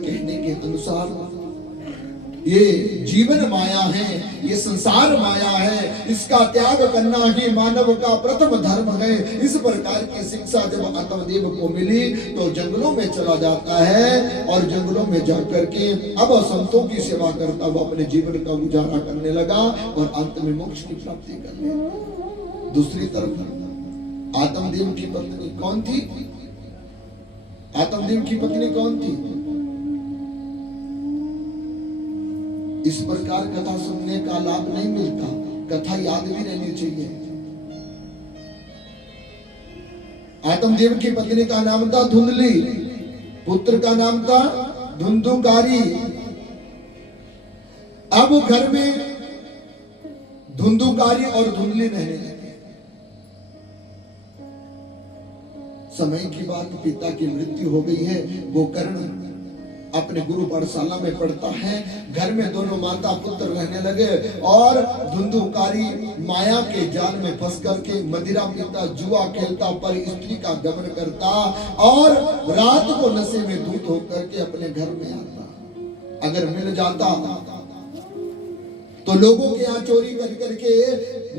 कहने के अनुसार ये जीवन माया है, ये संसार माया है, इसका त्याग करना ही मानव का प्रथम धर्म है। इस प्रकार की शिक्षा जब आत्मदेव को मिली तो जंगलों में चला जाता है और जंगलों में जाकर के अब संतों की सेवा करता हुआ अपने जीवन का गुजारा करने लगा और अंत में मोक्ष की प्राप्ति कर ली। दूसरी तरफ आत्मदेव की पत्नी कौन थी? आत्मदेव की पत्नी कौन थी? इस प्रकार कथा सुनने का लाभ नहीं मिलता, कथा याद भी रहनी चाहिए। आत्मदेव की पत्नी का नाम था धुंधली, पुत्र का नाम था धुंधुकारी। अब घर में धुंधुकारी और धुंधली रहने लगे। समय की बात, पिता की मृत्यु हो गई है। गोकर्ण अपने गुरु पाठशाला में पढ़ता है। घर में दोनों माता पुत्र रहने लगे और धुंधुकारी माया के जाल में फंस करके मदिरा पीता, जुआ खेलता, पर स्त्री का गमन करता और रात को नशे में धूत होकर के अपने घर में आता। अगर मिल जाता तो लोगों के यहाँ चोरी कर करके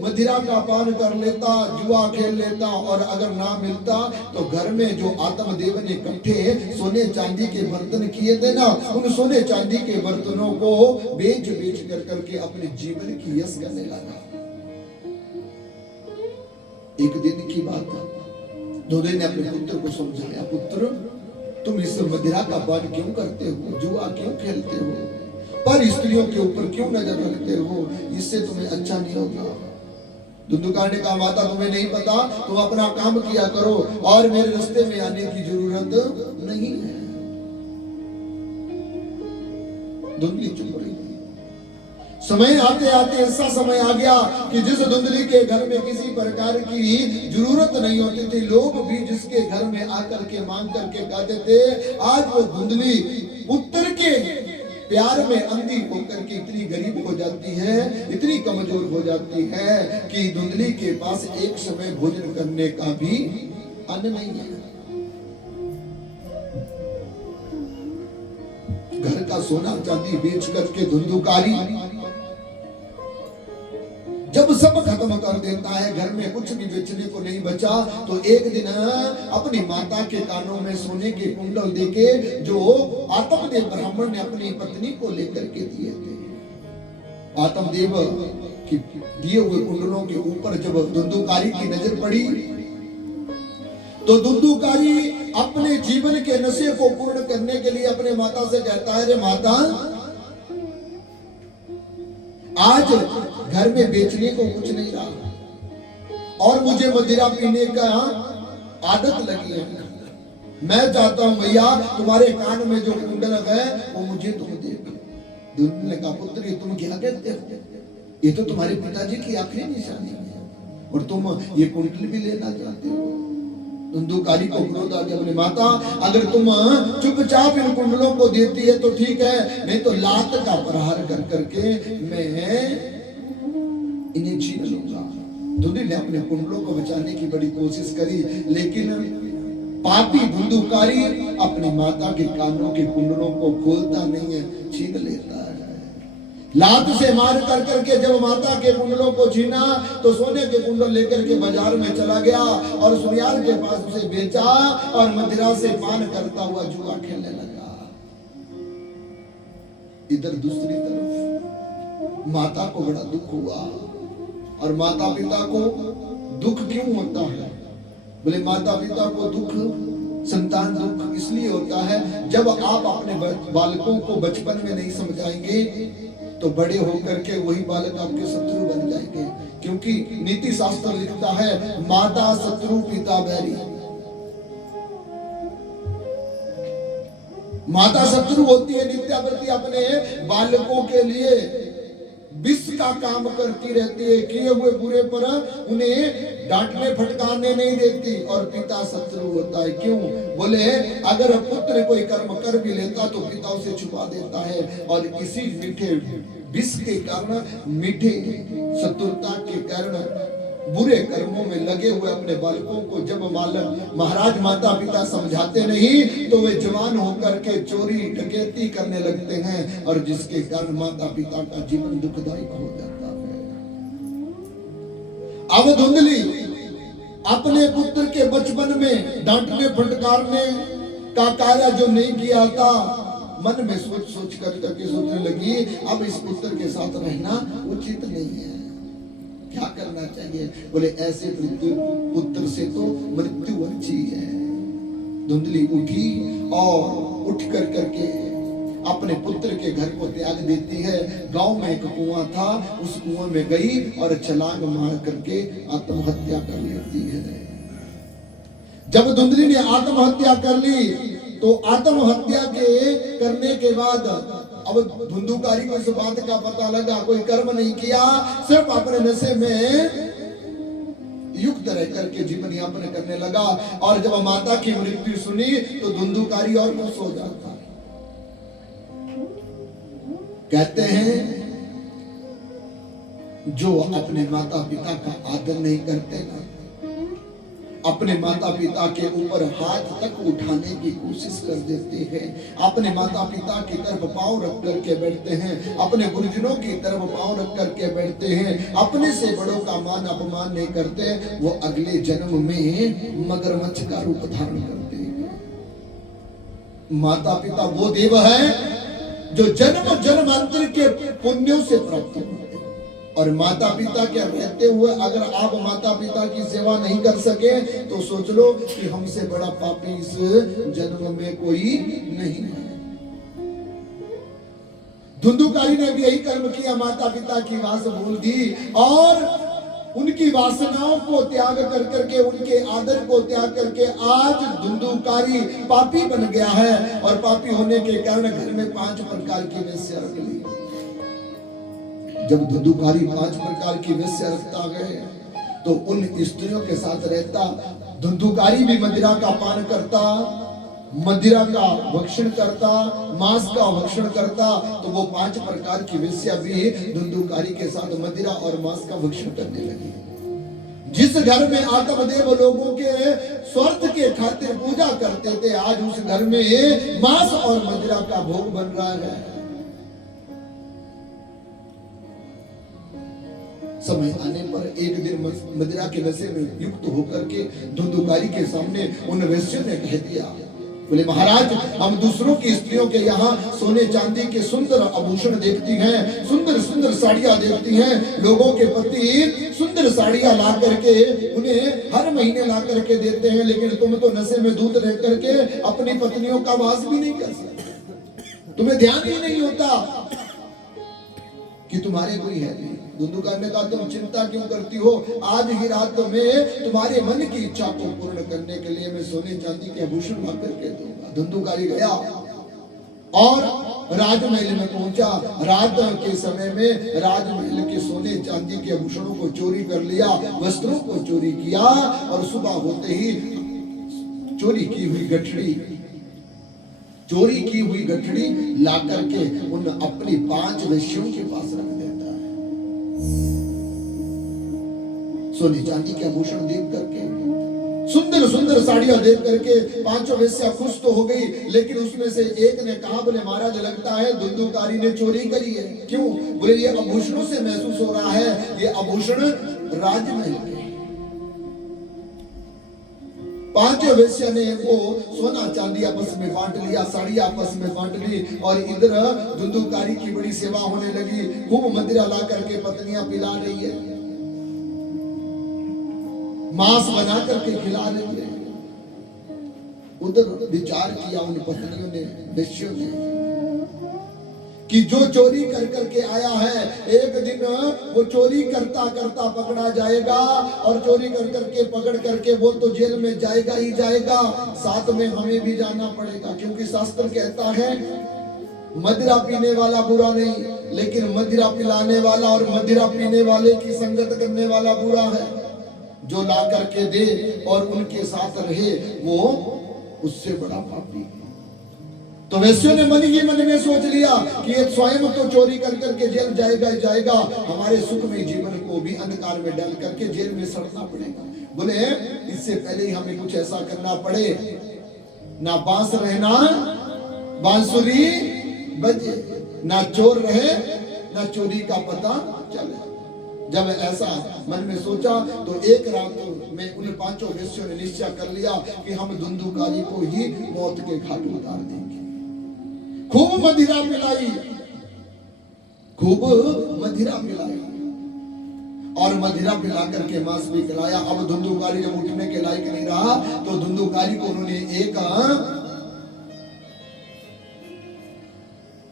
मदिरा का पान कर लेता, जुआ खेल लेता, और अगर ना मिलता तो घर में जो आत्मदेव ने इकट्ठे सोने चांदी के बर्तन किए थे ना, उन सोने चांदी के बर्तनों को बेच बेच कर करके अपने जीवन की यश करने लगा। एक दिन की बात है, धोधे ने अपने पुत्र को समझाया, पुत्र तुम इस मदिरा का पान क्यों करते हो, जुआ क्यों खेलते हो, पर स्त्रियों के ऊपर क्यों नजर रखते हो, इससे तुम्हें अच्छा नहीं होगा। धुंधुकार ने कहा, माता तुम्हें नहीं पता, तुम अपना काम किया करो और मेरे रास्ते में आने की जरूरत नहीं है। धुंधली चुप रही। समय आते आते ऐसा समय आ गया कि जिस धुंधली के घर में किसी प्रकार की जरूरत नहीं होती थी, लोग भी जिसके घर में आकर के मांग करके खाते थे, आज वो धुंधली पुत्र के प्यार में अंधी होकर के इतनी गरीब हो जाती है, इतनी कमजोर हो जाती है कि धुंधली के पास एक समय भोजन करने का भी अन्न नहीं है। घर का सोना चांदी बेच करके धुंधुकारी जब सब खत्म कर देता है, घर में कुछ भी बेचने को नहीं बचा, तो एक दिन अपनी माता के कानों में सोने के कुंडल देके जो आत्मदेव ब्राह्मण ने अपनी पत्नी को लेकर के दिए थे, आत्मदेव की दिए हुए कुंडलों के ऊपर जब धुंधुकारी की नजर पड़ी तो धुंधुकारी अपने जीवन के नशे को पूर्ण करने के लिए अपने माता से कहता है, रे माता, आज घर में बेचने को कुछ नहीं रहा और मुझे मदिरा पीने का आदत लगी है। मैं चाहता हूं भैया तुम्हारे कान में जो कुंडल है वो मुझे तुम दे दो। धुंधली ने कहा, पुत्र ये तुम क्या कहते हो, ये तो तुम्हारे पिताजी की आखिरी निशानी है और तुम ये कुंडल भी लेना चाहते हो। धुंधुकारी को क्रोध आ गया, बोले माता अगर तुम चुपचाप इन कुंडलों को देती है तो ठीक है, नहीं तो लात का प्रहार कर करके मैं इन्हें छीन लूंगा। धुंधली ने अपने कुंडलों को बचाने की बड़ी कोशिश करी, लेकिन पापी धुंधुकारी अपनी माता के कानों के कुंडलों को खोलता नहीं है, छीन लेता है। लात से मार कर करके जब माता के कुंडलों को छीना तो सोने के कुंडल लेकर के बाजार में चला गया और सुनियार के पास उसे बेचा और मदिरा से पान करता हुआ जुआ खेलने लगा। इधर दूसरी तरफ माता को बड़ा दुख हुआ। और माता पिता को दुख क्यों होता है? बोले माता पिता को दुख, संतान दुख इसलिए होता है जब आप अपने बालकों को बचपन में नहीं समझाएंगे तो बड़े होकर के वही बालक आपके शत्रु बन जाएंगे। क्योंकि नीति शास्त्र लिखता है, माता शत्रु पिता बैरी। माता शत्रु होती है नित्यावृत्ति, अपने बालकों के लिए विष का काम करती रहती है, किए हुए बुरे पर उन्हें डांटने फटकारने नहीं देती। और पिता शत्रु होता है। क्यों? बोले अगर पुत्र कोई कर्म कर भी लेता तो पिता उसे छुपा देता है। और इसी मीठे विष के कारण, मीठे शत्रुता के कारण बुरे कर्मों में लगे हुए अपने बालकों को जब महाराज माता पिता समझाते नहीं तो वे जवान होकर के चोरी डकैती करने लगते हैं, और जिसके कारण माता पिता का जीवन दुखदायी हो जाता है। अब धुंधली अपने पुत्र के बचपन में डांटने फटकारने का कार्य जो नहीं किया था, मन में सोच सोच करके सोचने लगी अब इस पुत्र के साथ रहना उचित नहीं है, क्या करना चाहिए। बोले ऐसे पुत्र से तो मृत्यु अच्छी है। धुंधली उठी और उठ कर करके अपने पुत्र के घर को त्याग देती है। गांव में एक कुआं था, उस कुआं में गई और छलांग मार करके आत्महत्या कर लेती है। जब धुंधली ने आत्महत्या कर ली तो आत्महत्या के करने के बाद अब धुंधुकारी को इस बात का पता लगा, कोई कर्म नहीं किया, सिर्फ अपने नशे में युक्त रह करके जीवन यापन करने लगा। और जब माता की मृत्यु सुनी तो धुंधुकारी और खुश हो जाता। कहते हैं जो अपने माता पिता का आदर नहीं करते ना, अपने माता पिता के ऊपर हाथ तक उठाने की कोशिश कर देते हैं, अपने माता पिता की तरफ पांव रख करके बैठते हैं, अपने गुरुजनों की तरफ पांव रख करके बैठते हैं, अपने से बड़ों का मान अपमान नहीं करते, वो अगले जन्म में मगरमच्छ का रूप धारण करते हैं। माता पिता वो देव है जो जन्म जन्मांतर के पुण्यों से प्राप्त होते हैं। और माता पिता के रहते हुए अगर आप माता पिता की सेवा नहीं कर सके तो सोच लो कि हमसे बड़ा पापी इस जन्म में कोई नहीं है। धुंधुकारी ने भी यही कर्म किया, माता पिता की वास भूल दी और उनकी वासनाओं को त्याग कर करके, उनके आदर को त्याग करके आज धुंधुकारी पापी बन गया है। और पापी होने के कारण घर में 5 प्रकार की वेश्या रख ली। जब धुंधुकारी 5 प्रकार की वेश्या रखता है तो उन स्त्रियों के साथ रहता। धुंधुकारी भी मदिरा का पान करता, मदिरा का भक्षण करता, मांस का भक्षण करता। तो वो 5 प्रकार की वेश्या भी धुंधुकारी के साथ मदिरा और मांस का भक्षण करने लगी। जिस घर में आत्मदेव लोगों के स्वार्थ के खातिर पूजा करते थे, आज उस घर में मांस और मदिरा का भोग बन रहा है। समय आने पर एक दिन मदिरा के नशे में युक्त होकर के धुंधुकारी के सामने उन वेश्यों ने कह दिया, बोले महाराज हम दूसरों की स्त्रियों के यहाँ सोने चांदी के सुंदर आभूषण देखती हैं, सुंदर सुंदर साड़ियां देखती हैं, लोगों के पति सुंदर साड़ियां ला करके उन्हें हर महीने ला करके देते हैं, लेकिन तुम तो नशे में धूत रह करके अपनी पत्नियों का वास भी नहीं कर सकते, तुम्हें ध्यान ही नहीं होता कि तुम्हारे कोई है नहीं। धुंधुकारी ने कहा तुम चिंता क्यों करती हो, आज ही रात में तुम्हारे मन की इच्छा को पूर्ण करने के लिए मैं सोने चांदी के आभूषण ला करके दूंगा। धुंधुकारी गया और राजमहल में पहुंचा। रात के समय में राजमहल के सोने चांदी के आभूषणों को चोरी कर लिया, वस्त्रों को चोरी किया और सुबह होते ही चोरी की हुई गठड़ी ला करके उन अपनी 5 वेश्यों के पास रख देता है। सोने चांदी के आभूषण देख करके, सुंदर सुंदर साड़ियां देख करके 5 वेश्या खुश तो हो गई, लेकिन उसमें से एक ने कहा, बोले महाराज लगता है धुंधुकारी ने चोरी करी है। क्यों? बोले ये आभूषणों से महसूस हो रहा है ये आभूषण राजमहल के। 5 वेश्या ने वो सोना चांदी आपस में बांट लिया, साड़ी आपस में बांट ली और इधर धुंधुकारी की बड़ी सेवा होने लगी। खूब मदिरा ला करके पत्नियां पिला रही है, मांस बना करके खिला रही है। उधर विचार किया उन पत्नियों ने, वेश्यों ने, कि जो चोरी कर करके आया है एक दिन वो चोरी करता करता पकड़ा जाएगा और चोरी कर करके पकड़ करके वो तो जेल में जाएगा ही जाएगा, साथ में हमें भी जाना पड़ेगा। क्योंकि शास्त्र कहता है मदिरा पीने वाला बुरा नहीं, लेकिन मदिरा पिलाने वाला और मदिरा पीने वाले की संगत करने वाला बुरा है। जो ला करके दे और उनके साथ रहे वो उससे बड़ा पापी है। तो वैश्यों ने मन ही मन में सोच लिया कि ये स्वयं तो चोरी कर करके जेल जाएगा ही जाएगा, हमारे सुखमय जीवन को भी अंधकार में डाल करके जेल में सड़ना पड़ेगा। बोले इससे पहले ही हमें कुछ ऐसा करना पड़े, ना बांस रहना बांसुरी बजे, ना चोर रहे ना चोरी का पता चले। जब ऐसा मन में सोचा तो एक रात में उन पांचों वेश्यों ने निश्चय कर लिया कि हम धुंधुकारी को ही मौत के घाट उतार देंगे। खूब मदिरा पिलाई, खूब मदिरा पिलाई और मदिरा पिला करके मांस भी खिलाया। अब धुंधुकारी जब उठने के लायक नहीं रहा तो धुंधुकारी को उन्होंने एक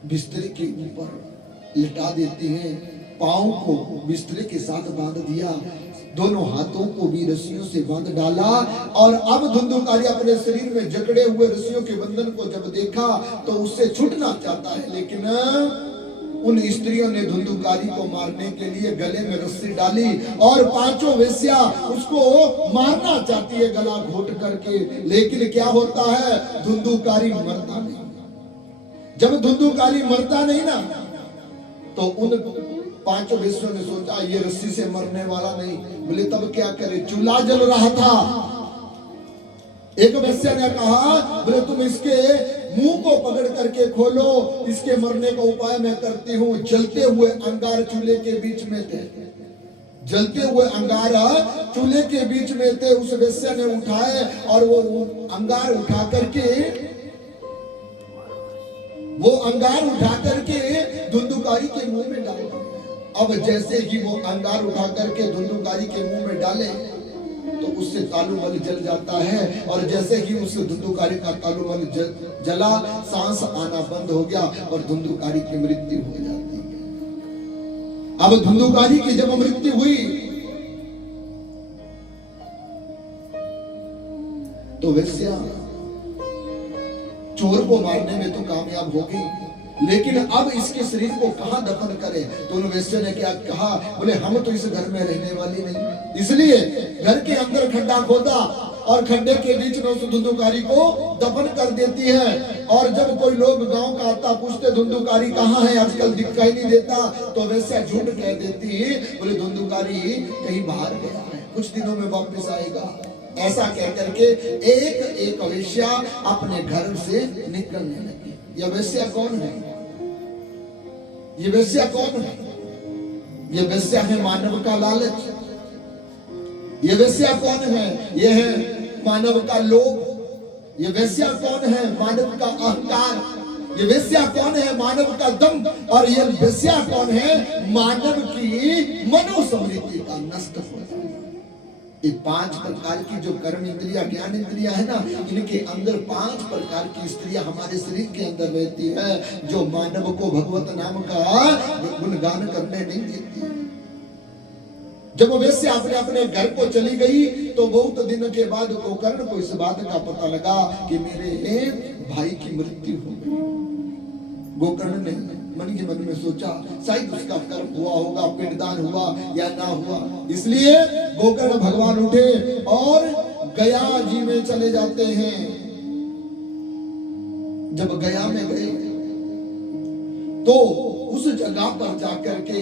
बिस्तर के ऊपर लिटा देते हैं, पांव को बिस्तर के साथ बांध दिया, दोनों हाथों को भी रस्सियों से बांध डाला। और अब धुंधुकारी अपने शरीर में जकड़े हुए रस्सियों के बंधन को जब देखा तो उससे छूटना चाहता है, लेकिन उन स्त्रियों ने धुंधुकारी को मारने के लिए गले में रस्सी डाली और पांचों वेश्या उसको मारना चाहती है गला घोट करके। लेकिन क्या होता है, धुंधुकारी मरता नहीं। जब धुंधुकारी मरता नहीं ना तो उन पांचों वेश्यों ने सोचा ये रस्सी से मरने वाला नहीं। बोले तब क्या करे, चूल्हा जल रहा था। एक वेश्या ने कहा बोले तुम इसके मुंह को पकड़ करके खोलो, इसके मरने का उपाय मैं करती हूँ। जलते हुए अंगार चूल्हे के बीच में थे, जलते हुए अंगार चूल्हे के बीच में थे। उस वेश्या ने उठाए और वो अंगार उठा करके धुंधुकारी के मुंह में डाल दिया। अब जैसे ही वो अंगार उठा करके धुंधुकारी के मुंह में डाले तो उससे तालुमल जल जाता है, और जैसे ही उस धुंधुकारी का तालुमल जला, सांस आना बंद हो गया और धुंधुकारी की मृत्यु हो जाती है। अब धुंधुकारी की जब मृत्यु हुई तो वेश्या चोर को मारने में तो कामयाब हो गई, लेकिन अब इसके शरीर को कहां दफन करें। तो उन वेश्या ने क्या कहा, बोले हम तो इस घर में रहने वाली नहीं, इसलिए घर के अंदर खड्डा खोदा और खड्डे के बीच में उस धुंधुकारी को दफन कर देती है। और जब कोई लोग गांव का आता पूछते धुंधुकारी कहाँ है, आजकल दिखाई नहीं देता, तो वेश्या झूठ कह देती, बोले धुंधुकारी कहीं बाहर गया है, कुछ दिनों में वापस आएगा। ऐसा कह करके एक एक वेश्या अपने घर से निकलने लगी। यह वेश्या कौन है, ये वेश्या कौन है? ये वेश्या है मानव का लालच। ये वेश्या कौन है? ये है मानव का लोभ। ये वेश्या कौन है? मानव का अहंकार। ये वेश्या कौन है? मानव का दम। और ये वेश्या कौन है? मानव की मनोस्मृति का नष्ट होना। ये 5 प्रकार की जो कर्म इंद्रिया ज्ञान इंद्रिया है ना, इनके अंदर 5 प्रकार की स्त्रियां हमारे शरीर के अंदर रहती है, जो मानव को भगवत नाम का गुणगान करने नहीं देती। जब वेश्या अपने अपने घर को चली गई तो बहुत दिन के बाद गोकर्ण को इस बात का पता लगा कि मेरे भाई की मृत्यु हो गई। गोकर्ण ने मन ही मन में सोचा शायद उसका कर्म हुआ होगा, पिंडदान हुआ या ना हुआ। इसलिए गोकर्ण भगवान उठे और गया जी में चले जाते हैं। जब गया में गए तो उस जगह पर जाकर के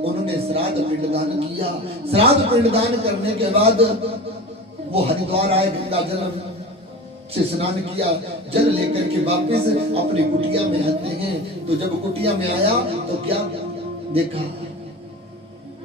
उन्होंने श्राद्ध पिंडदान किया। श्राद्ध पिंडदान करने के बाद वो हरिद्वार आए, गंगा जल से स्नान किया, जल लेकर के वापस अपनी कुटिया में आते हैं। तो जब कुटिया में आया तो क्या देखा,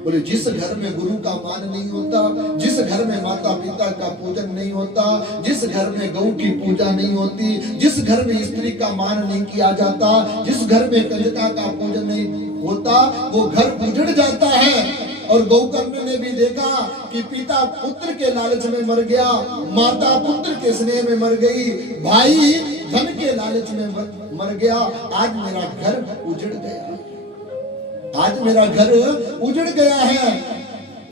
बोले जिस घर में गुरु का मान नहीं होता, जिस घर में माता पिता का पूजन नहीं होता, जिस घर में गौ की पूजा नहीं होती, जिस घर में स्त्री का मान नहीं किया जाता, जिस घर में कंजका का पूजन नहीं होता, वो घर उजड़ जाता है। और गोकर्ण ने भी देखा कि पिता पुत्र के लालच में मर गया, माता पुत्र के स्नेह में मर गई, भाई धन के लालच में मर गया। आज मेरा घर उजड़ गया, आज मेरा घर उजड़ गया है।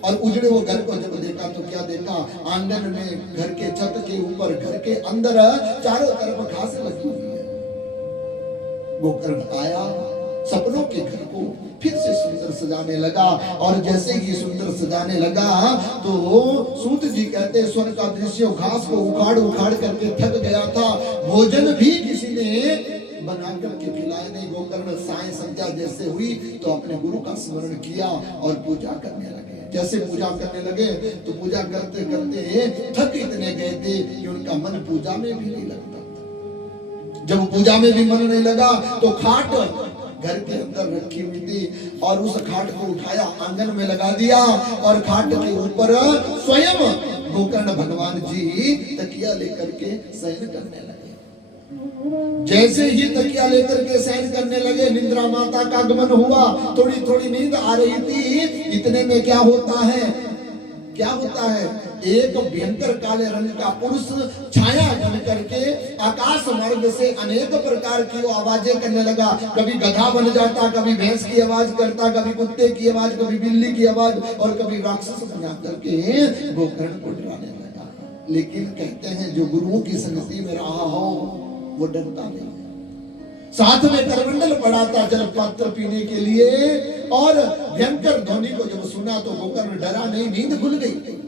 और उजड़े वो घर को जब देखा तो क्या देखा, आंगन में घर के छत के ऊपर घर के अंदर चारों तरफ घास लगी हुई है। गोकर्ण आया, सपनों के घर को फिर से सुंदर सजाने लगा। और जैसे ही सुंदर सजाने लगा तो सूत जी कहते स्वर्ग का दृश्य, घास को उखाड़ उखाड़ करके थक गया था, भोजन भी किसी ने बना करके खिलाए नहीं। गोकर्ण साय संध्या जैसे हुई तो अपने गुरु का स्मरण किया और पूजा करने लगे। जैसे पूजा करने लगे तो पूजा करते करते थक इतने गए थे कि उनका मन पूजा में भी नहीं लगता था। जब पूजा में भी मन नहीं लगा तो खाट घर के अंदर रखी हुई थी और उस खाट को उठाया, आंगन में लगा दिया और खाट के ऊपर स्वयं गोकर्ण भगवान जी तकिया लेकर के शयन करने लगे। जैसे ही तकिया लेकर के शयन करने लगे, निद्रा माता का आगमन हुआ। थोड़ी थोड़ी नींद आ रही थी। इतने में क्या होता है, क्या होता है, एक भयंकर काले रंग का पुरुष छाया बन करके आकाश मार्ग से अनेक प्रकार की आवाजें करने लगा। कभी गधा बन जाता, कभी भैंस की आवाज करता, कभी कुत्ते की आवाज, कभी बिल्ली की आवाज और कभी राक्षस बना करके गोकर्ण को डराने लगा। लेकिन कहते हैं जो गुरुओं की संगति में रहा हो वो डरता नहीं। साथ में करमंडल पड़ा था जल पात्र पीने के लिए और भयंकर ध्वनि को जब सुना तो गोकर्ण डरा नहीं, नींद खुल गई।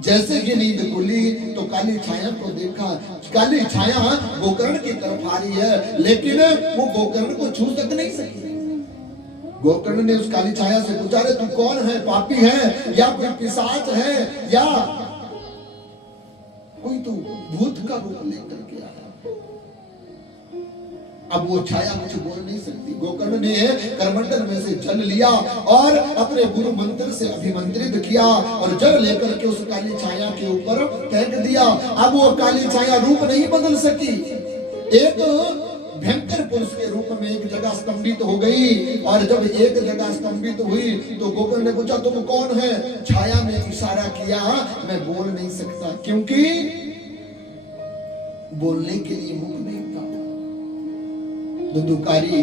जैसे ही नींद खुली तो काली छाया को देखा। काली छाया गोकर्ण की तरफ आ रही है लेकिन वो गोकर्ण को छू तक नहीं सकी। गोकर्ण ने उस काली छाया से पूछा, रे तू कौन है, पापी है या कोई पिशाच है या कोई तू भूत का रूप लेकर के आया। अब वो छाया मुझे बोल नहीं सकती। गोकर्ण ने करमंडल में से जल लिया और अपने गुरु मंत्र से अभिमंत्रित किया और जल लेकर के उस काली छाया के ऊपर फेंक दिया। अब वो काली छाया रूप नहीं बदल सकी, एक भयंकर पुरुष के रूप में एक जगह स्तंभित हो गई। और जब एक जगह स्तंभित हुई तो गोकर्ण ने पूछा, तुम कौन है? छाया ने इशारा किया, मैं बोल नहीं सकता, क्योंकि बोलने के लिए मुख नहीं था। धुंधुकारी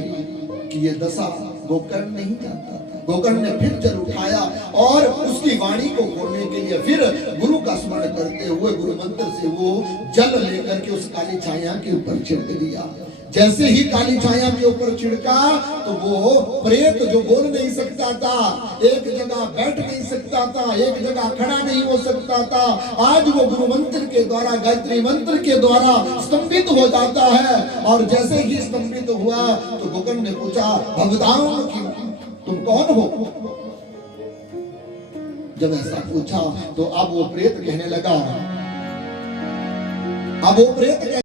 की ये दशा गोकर्ण नहीं जानता था। गोकर्ण ने फिर जल उठाया और उसकी वाणी को खोलने के लिए फिर गुरु का स्मरण करते हुए गुरु मंत्र से वो जल लेकर के उस काली छाया के ऊपर छिड़क दिया। जैसे ही काली छाया के ऊपर छिड़का तो वो प्रेत जो बोल नहीं सकता था, एक जगह बैठ नहीं सकता था, एक जगह खड़ा नहीं हो सकता था, आज वो गुरु मंत्र के द्वारा, गायत्री मंत्र के द्वारा स्तंभित हो जाता है। और जैसे ही स्तंभित हुआ तो गोकर्ण ने पूछा, भगवान की तुम कौन हो? जब ऐसा पूछा तो अब वो प्रेत कहने लगा, अब वो प्रेत